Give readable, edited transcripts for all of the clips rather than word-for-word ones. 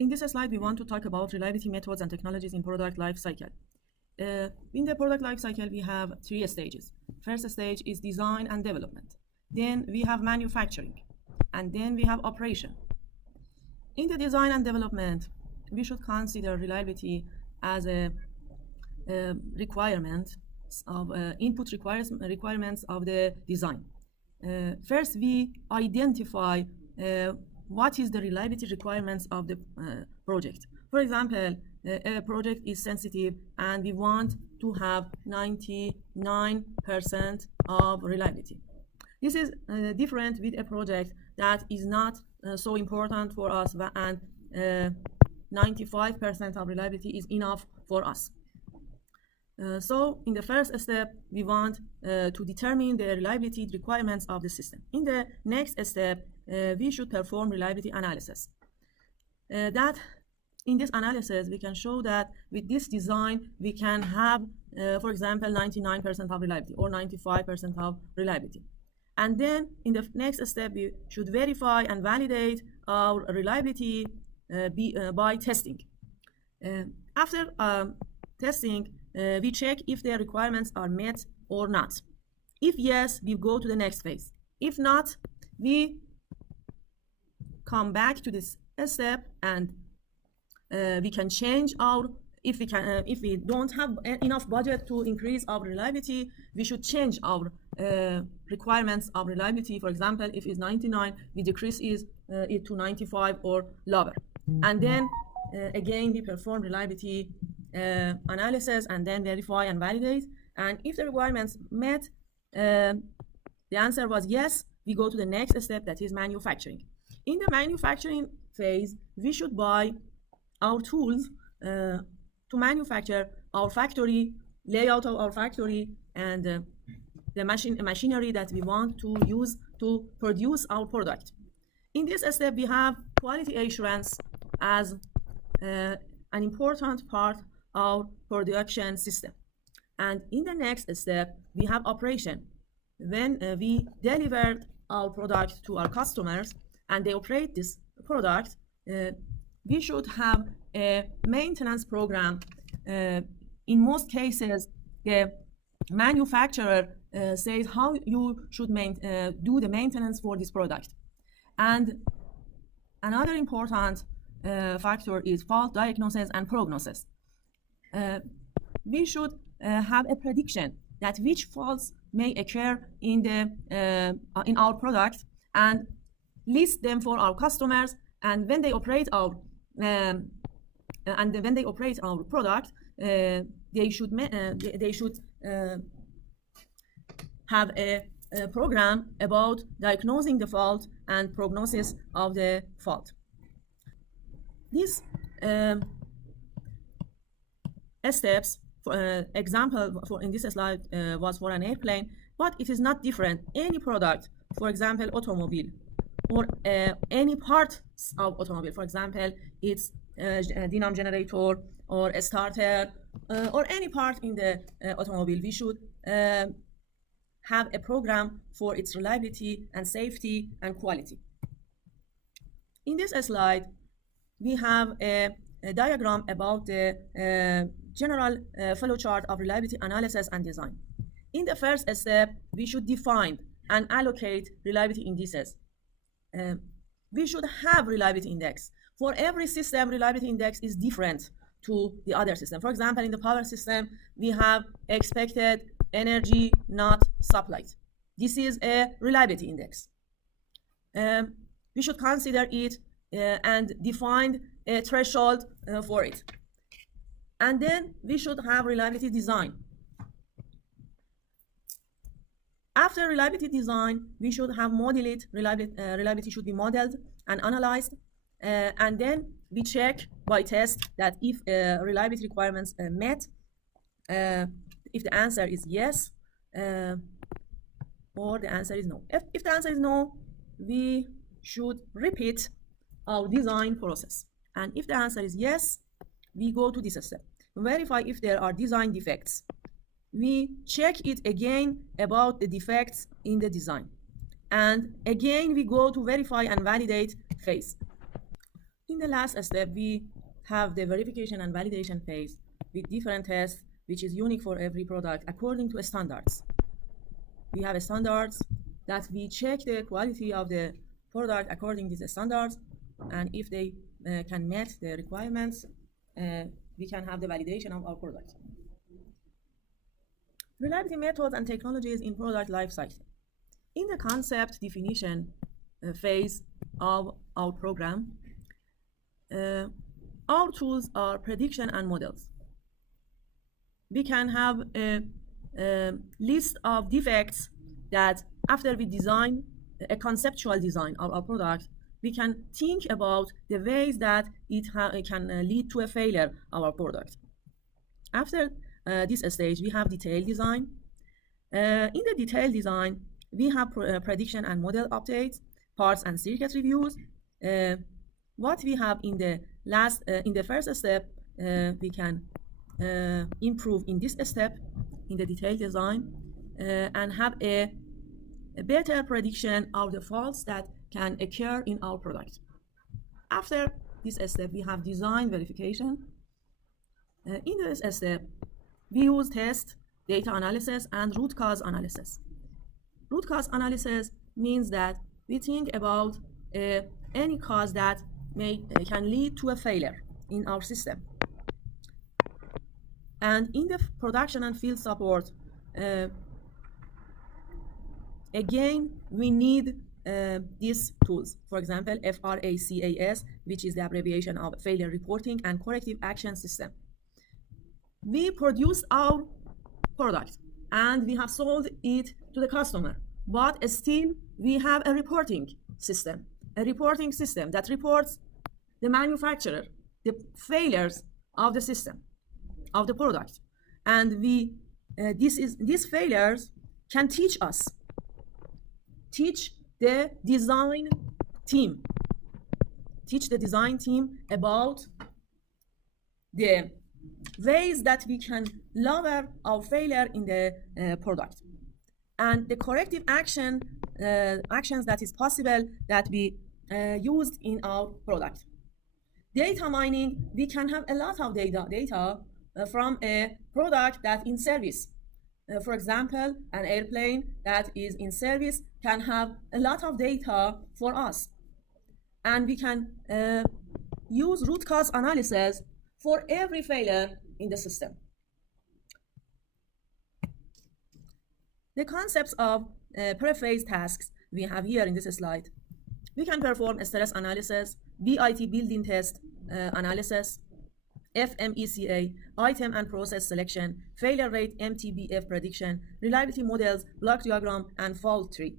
In this slide, we want to talk about reliability methods and technologies in product life cycle. In the product life cycle, we have 3 stages. First stage is design and development. Then we have manufacturing. And then we have operation. In the design and development, we should consider reliability as a requirement of input requirements of the design. First, we identify what is the reliability requirements of the project. For example, a project is sensitive and we want to have 99% of reliability. This is different with a project that is not so important for us, and 95% of reliability is enough for us. So in the first step, we want to determine the reliability requirements of the system. In the next step, we should perform reliability analysis. In this analysis, we can show that with this design, we can have, for example, 99% of reliability or 95% of reliability. And then in the next step, we should verify and validate our reliability by testing. After testing, we check if the requirements are met or not. If yes, we go to the next phase. If not, we come back to this step and we can change our, if we don't have enough budget to increase our reliability, we should change our requirements of reliability. For example, if it's 99, we decrease it to 95 or lower. And then again, we perform reliability analysis and then verify and validate. And if the requirements met, the answer was yes, we go to the next step, that is manufacturing. In the manufacturing phase, we should buy our tools to manufacture our factory, layout of our factory, and the machinery that we want to use to produce our product. In this step, we have quality assurance as an important part of production system. And in the next step, we have operation. When we delivered our product to our customers and they operate this product, we should have a maintenance program. In most cases, the manufacturer says how you should do the maintenance for this product. And another important factor is fault diagnosis and prognosis. We should have a prediction that which faults may occur in our product and list them for our customers. And when they operate our product, they should have a program about diagnosing the fault and prognosis of the fault. These steps, for example, in this slide was for an airplane, but it is not different. Any product, for example, automobile, or any parts of automobile, for example, it's a dynamo generator or a starter or any part in the automobile, we should have a program for its reliability and safety and quality. In this slide, we have a diagram about the general flowchart of reliability analysis and design. In the first step, we should define and allocate reliability indices. We should have reliability index. For every system, reliability index is different to the other system. For example, in the power system, we have expected energy not supplied. This is a reliability index. We should consider it and define a threshold for it. And then we should have reliability design. After reliability design, we should have model it. Reliability should be modeled and analyzed. And then we check by test that if reliability requirements are met, if the answer is yes, or the answer is no. If the answer is no, we should repeat our design process. And if the answer is yes, we go to this step. Verify if there are design defects. We check it again about the defects in the design. And again, we go to verify and validate phase. In the last step, we have the verification and validation phase with different tests, which is unique for every product according to standards. We have standards that we check the quality of the product according to these standards, and if they can meet the requirements, we can have the validation of our product. Reliability methods and technologies in product lifecycle. In the concept definition phase of our program, our tools are prediction and models. We can have a list of defects that after we design a conceptual design of our product, we can think about the ways that it can lead to a failure of our product. After this stage, we have detailed design. In the detailed design, we have prediction and model updates, parts and circuit reviews. What we have in the first step, we can improve in this step, in the detailed design, and have a better prediction of the faults that can occur in our product. After this step, we have design verification. In this step, we use test, data analysis, and root cause analysis. Root cause analysis means that we think about any cause that can lead to a failure in our system. And in the production and field support, again, we need these tools. For example, FRACAS, which is the abbreviation of Failure Reporting and Corrective Action System. We produce our product and we have sold it to the customer, but still we have a reporting system that reports the manufacturer, the failures of the system, of the product. And these failures can teach the design team about the ways that we can lower our failure in the product and the corrective actions that is possible that we used in our product. Data mining, we can have a lot of data from a product that in service. For example, an airplane that is in service can have a lot of data for us. And we can use root cause analysis for every failure in the system. The concepts of pre-phase tasks we have here in this slide. We can perform stress analysis, BIT building test analysis, FMECA, item and process selection, failure rate MTBF prediction, reliability models, block diagram, and fault tree.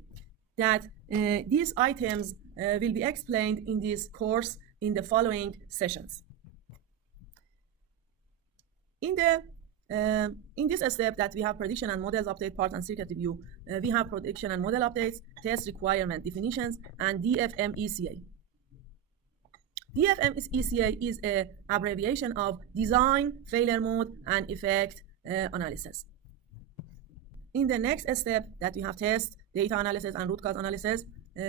That these items will be explained in this course in the following sessions. In this step that we have prediction and models update, part and circuit review, we have prediction and model updates, test requirement definitions, and DFMECA. DFMECA is an abbreviation of design, failure mode, and effect analysis. In the next step that we have test, data analysis, and root cause analysis,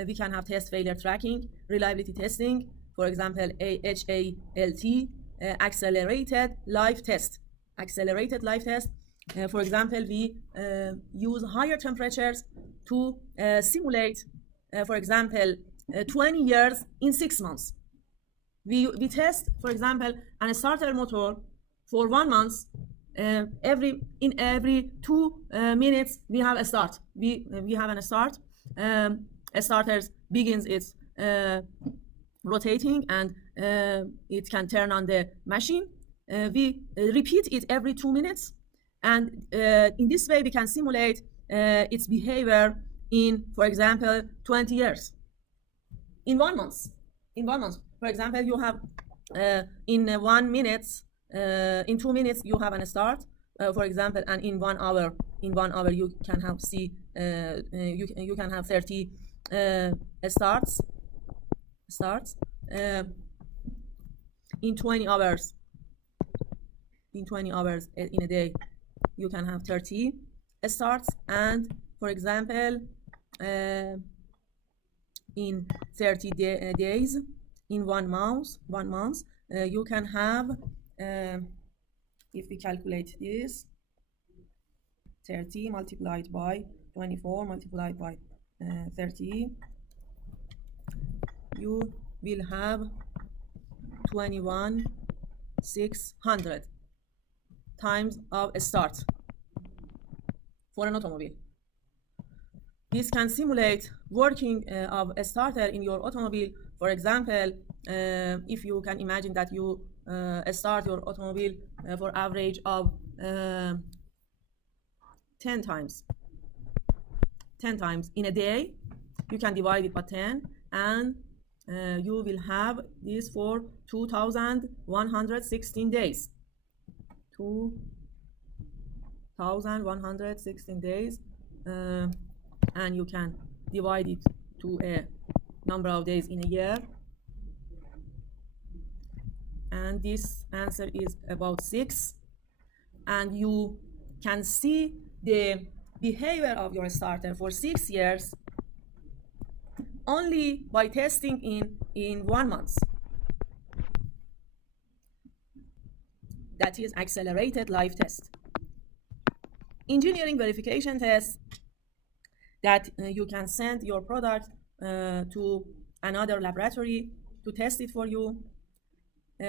we can have test failure tracking, reliability testing, for example, HALT, accelerated live test. For example, we use higher temperatures to simulate, for example, 20 years in 6 months. We test, for example, a starter motor for 1 month. In every 2 minutes, we have a start. We have a start. A starter begins its rotating, and it can turn on the machine. We repeat it every 2 minutes, and in this way we can simulate its behavior in, for example, 20 years. In 1 month. For example, you have in 1 minute, in 2 minutes you have a start, for example, and in 1 hour, you can have you can have 30 starts. In 20 hours. In a day, you can have 30 starts, and for example, in 30 days, in 1 month, you can have, if we calculate this, 30 multiplied by 24 multiplied by 30, you will have 21,600 times of start for an automobile. This can simulate working of a starter in your automobile. For example, if you can imagine that you start your automobile for average of 10 times in a day, you can divide it by 10, and you will have this for 2,116 days. 2,116 days, and you can divide it to a number of days in a year, and this answer is about 6. And you can see the behavior of your starter for 6 years only by testing in 1 month. That is accelerated life test. Engineering verification test, that you can send your product to another laboratory to test it for you.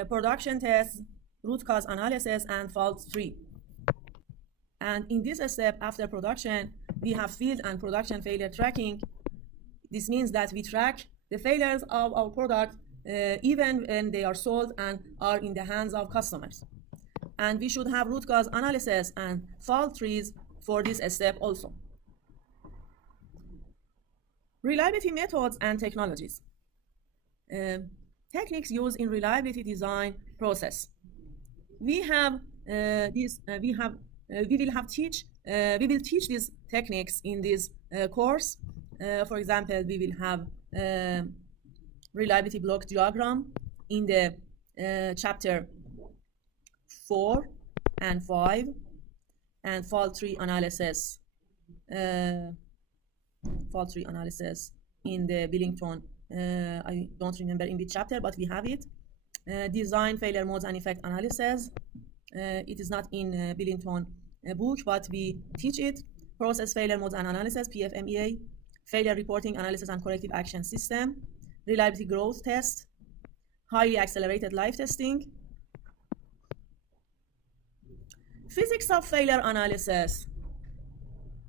Production tests, root cause analysis, and fault tree. And in this step, after production, we have field and production failure tracking. This means that we track the failures of our product even when they are sold and are in the hands of customers. And we should have root cause analysis and fault trees for this step also. Reliability methods and technologies. Techniques used in reliability design process. We will teach these techniques in this course. For example, we will have reliability block diagram in the chapter 4 and 5, and fault tree analysis. In the Billington, I don't remember in which chapter, but we have it. Design failure modes and effect analysis. It is not in Billington book, but we teach it. Process failure modes and analysis, PFMEA. Failure reporting analysis and corrective action system. Reliability growth test. Highly accelerated life testing. Physics of failure analysis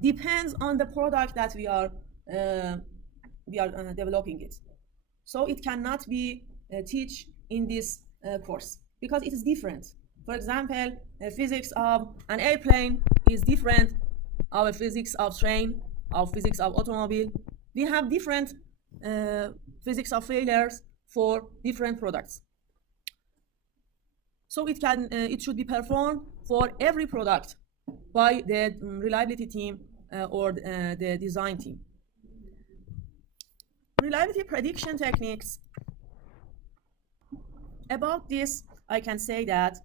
depends on the product that we are developing it. So it cannot be teach in this course because it is different. For example, physics of an airplane is different our physics of train, our physics of automobile. We have different physics of failures for different products. So it should be performed for every product by the reliability team or the design team. Reliability prediction techniques. About this, I can say that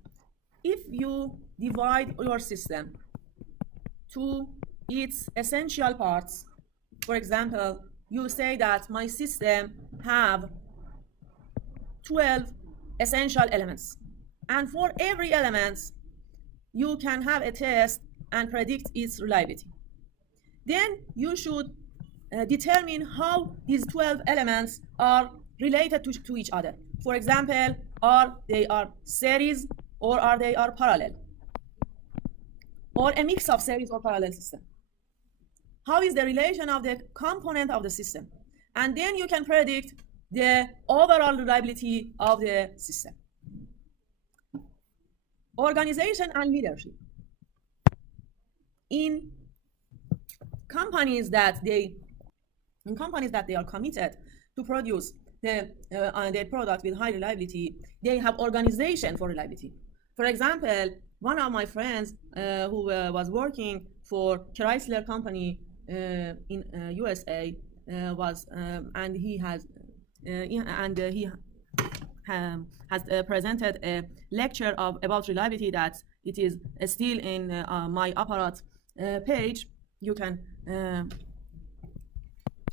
if you divide your system to its essential parts, for example, you say that my system have 12 essential elements, and for every element, you can have a test and predict its reliability. Then you should determine how these 12 elements are related to each other. For example, they are series or they are parallel, or a mix of series or parallel system. How is the relation of the component of the system? And then you can predict the overall reliability of the system. Organization and leadership. In companies that they are committed to produce their product with high reliability, they have organization for reliability. For example, one of my friends who was working for Chrysler company in USA and he has presented a lecture about reliability that it is still in my apparat page. You can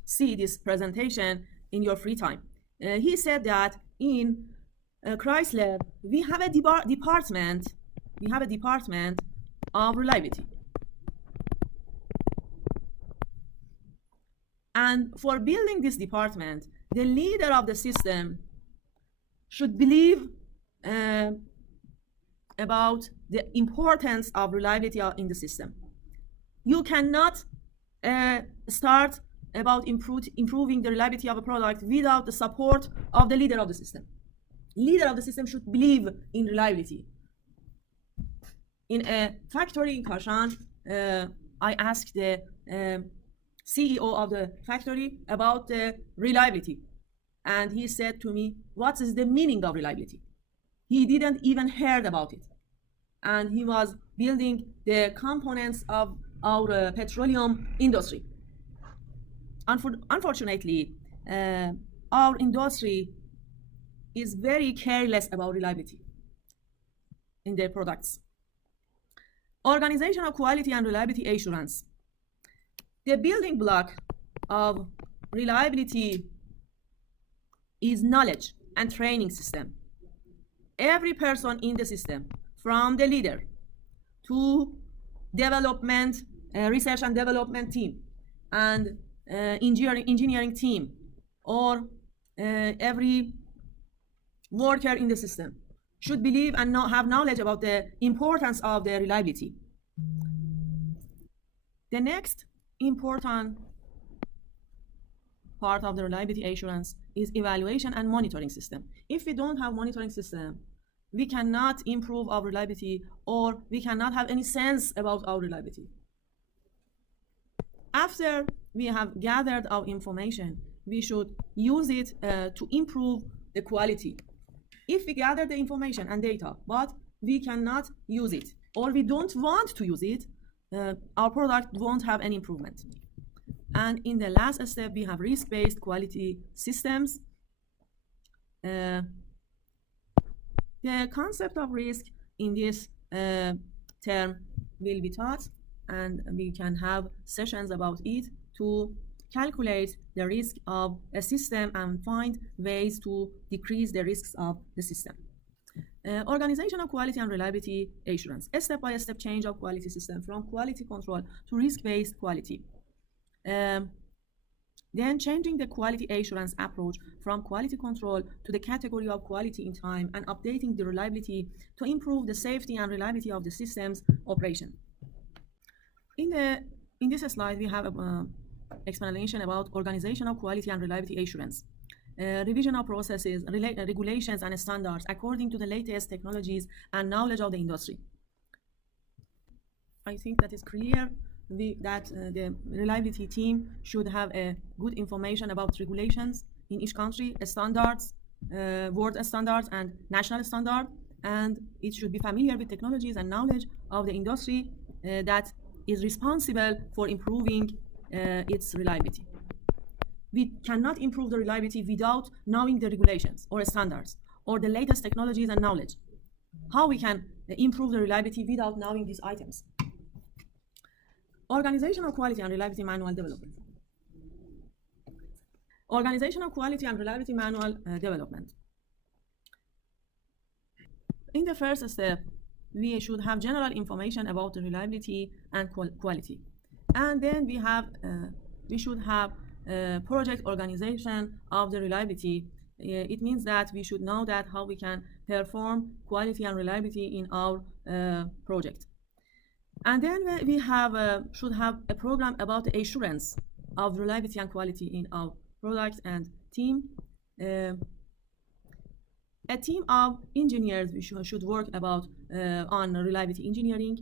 see this presentation in your free time. He said that in Chrysler, we have a department. We have a department of reliability. And for building this department, the leader of the system should believe about the importance of reliability in the system. You cannot start about improving the reliability of a product without the support of the leader of the system. Leader of the system should believe in reliability. In a factory in Kashan, I asked the CEO of the factory about the reliability. And he said to me, what is the meaning of reliability? He didn't even heard about it. And he was building the components of our petroleum industry. Unfortunately, our industry is very careless about reliability in their products. Organizational quality and reliability assurance. The building block of reliability is knowledge and training system. Every person in the system, from the leader to development, research and development team, and engineering team, or every worker in the system, should believe and have knowledge about the importance of the reliability. The next important part of the reliability assurance is evaluation and monitoring system. If we don't have monitoring system, we cannot improve our reliability, or we cannot have any sense about our reliability. After we have gathered our information, we should use it to improve the quality. If we gather the information and data, but we cannot use it, or we don't want to use it, our product won't have any improvement. And in the last step, we have risk-based quality systems. The concept of risk in this term will be taught, and we can have sessions about it to calculate the risk of a system and find ways to decrease the risks of the system. Organizational quality and reliability assurance, a step-by-step change of quality system from quality control to risk-based quality. Then changing the quality assurance approach from quality control to the category of quality in time, and updating the reliability to improve the safety and reliability of the system's operation. In this slide, we have an explanation about organizational quality and reliability assurance. Revision of processes, regulations, and standards according to the latest technologies and knowledge of the industry. I think that is clear that the reliability team should have a good information about regulations in each country, standards, world standards, and national standard, and it should be familiar with technologies and knowledge of the industry that is responsible for improving its reliability. We cannot improve the reliability without knowing the regulations or standards or the latest technologies and knowledge. How we can improve the reliability without knowing these items? Organizational quality and reliability manual development. Organizational quality and reliability manual development. In the first step, we should have general information about the reliability and quality. And then we should have project organization of the reliability. It means that we should know that how we can perform quality and reliability in our project. And then we should have a program about the assurance of reliability and quality in our product and team. A team of engineers should work on reliability engineering,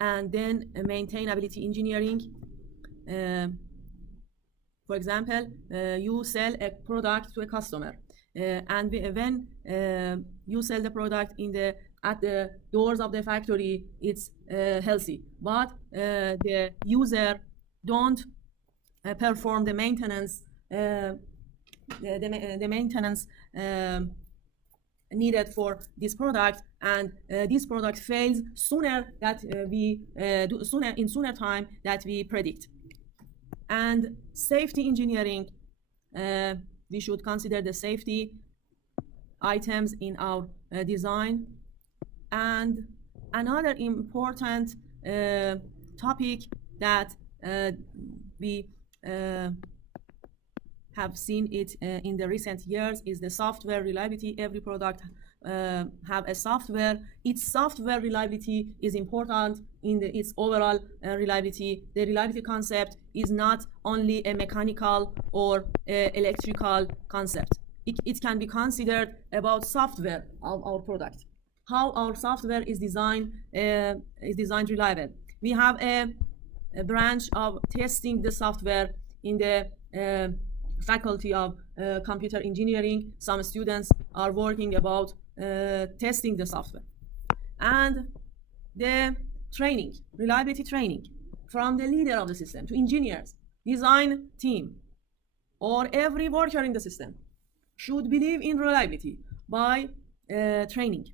and then maintainability engineering. For example, you sell a product to a customer, and when you sell the product at the doors of the factory, it's healthy, but the user don't perform the maintenance, the maintenance needed for this product, and this product fails sooner in sooner time that we predict. And safety engineering, we should consider the safety items in our design. And another important topic that we have seen it in the recent years is the software reliability. Every product have a software. Its software reliability is important in its overall reliability. The reliability concept is not only a mechanical or electrical concept. It can be considered about software of our product. How our software is designed reliable. We have a branch of testing the software in the faculty of computer engineering. Some students are working about testing the software. And the training, reliability training, from the leader of the system to engineers, design team, or every worker in the system should believe in reliability by training.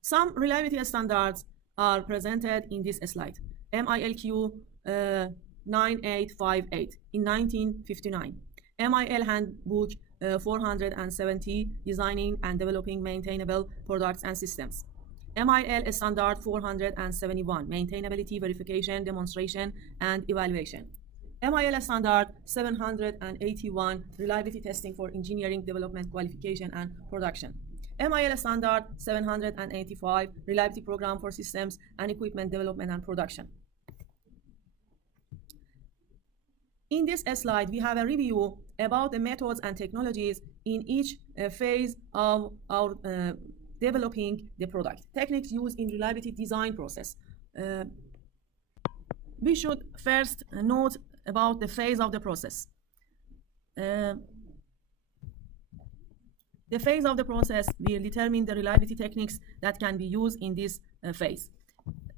Some reliability standards are presented in this slide. MILQ 9858 in 1959. MIL Handbook 470, Designing and Developing Maintainable Products and Systems. MIL Standard 471, Maintainability, Verification, Demonstration, and Evaluation. MIL Standard 781, Reliability Testing for Engineering, Development, Qualification, and Production. MIL Standard 785, Reliability Program for Systems and Equipment Development and Production. In this slide, we have a review about the methods and technologies in each phase of our developing the product. Techniques used in reliability design process. We should first note about the phase of the process. The phase of the process will determine the reliability techniques that can be used in this phase.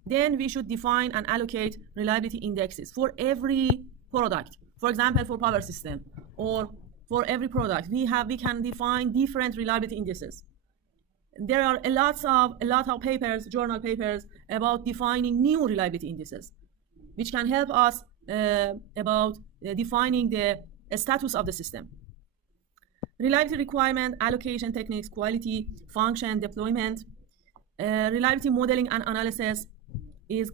Then we should define and allocate reliability indexes for every product. For example, for power system or for every product, we can define different reliability indices. There are a lot of papers, journal papers about defining new reliability indices, which can help us about defining the status of the system. Reliability requirement, allocation techniques, quality, function, deployment. Reliability modeling and analysis is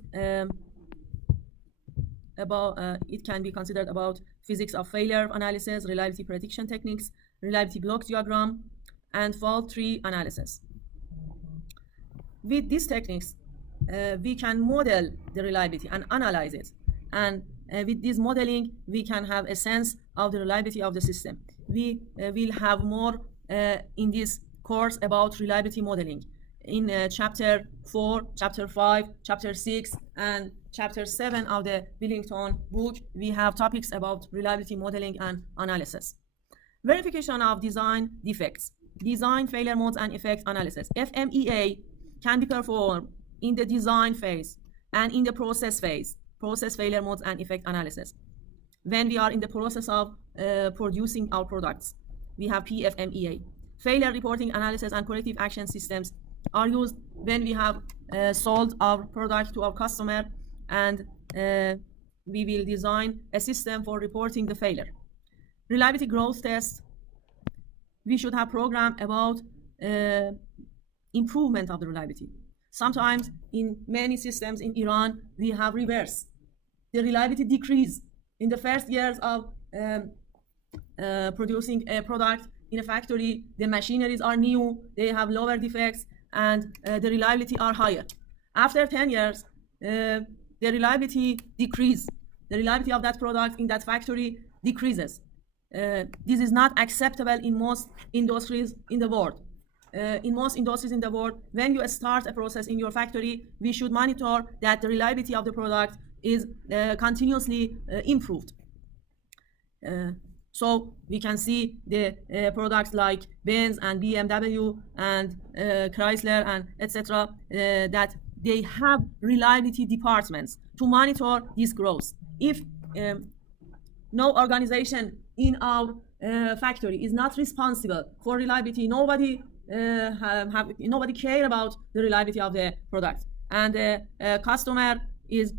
it can be considered about physics of failure analysis, reliability prediction techniques, reliability block diagram, and fault tree analysis. With these techniques, we can model the reliability and analyze it. And with this modeling, we can have a sense of the reliability of the system. We will have more in this course about reliability modeling. In chapter 4, chapter 5, chapter 6, and chapter 7 of the Billington book, we have topics about reliability modeling and analysis. Verification of design defects, design failure modes and effect analysis. FMEA can be performed in the design phase and in the process phase, process failure modes and effect analysis. When we are in the process of producing our products, we have PFMEA. Failure reporting analysis and corrective action systems are used when we have sold our product to our customer, and we will design a system for reporting the failure. Reliability growth test, we should have program about improvement of the reliability. Sometimes in many systems in Iran, we have reverse. The reliability decrease in the first years of producing a product in a factory. The machineries are new, they have lower defects, and the reliability are higher. After 10 years, the reliability decrease. The reliability of that product in that factory decreases. This is not acceptable in most industries in the world. In most industries in the world, when you start a process in your factory, we should monitor that the reliability of the product is continuously improved. So we can see the products like Benz and BMW and Chrysler and etc. That they have reliability departments to monitor this growth. If no organization in our factory is not responsible for reliability, nobody care about the reliability of the product, and the customer is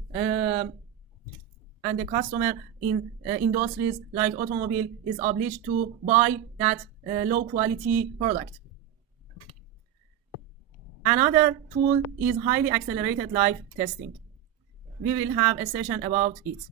and the customer in industries like automobile is obliged to buy that low quality product. Another tool is highly accelerated live testing. We will have a session about it.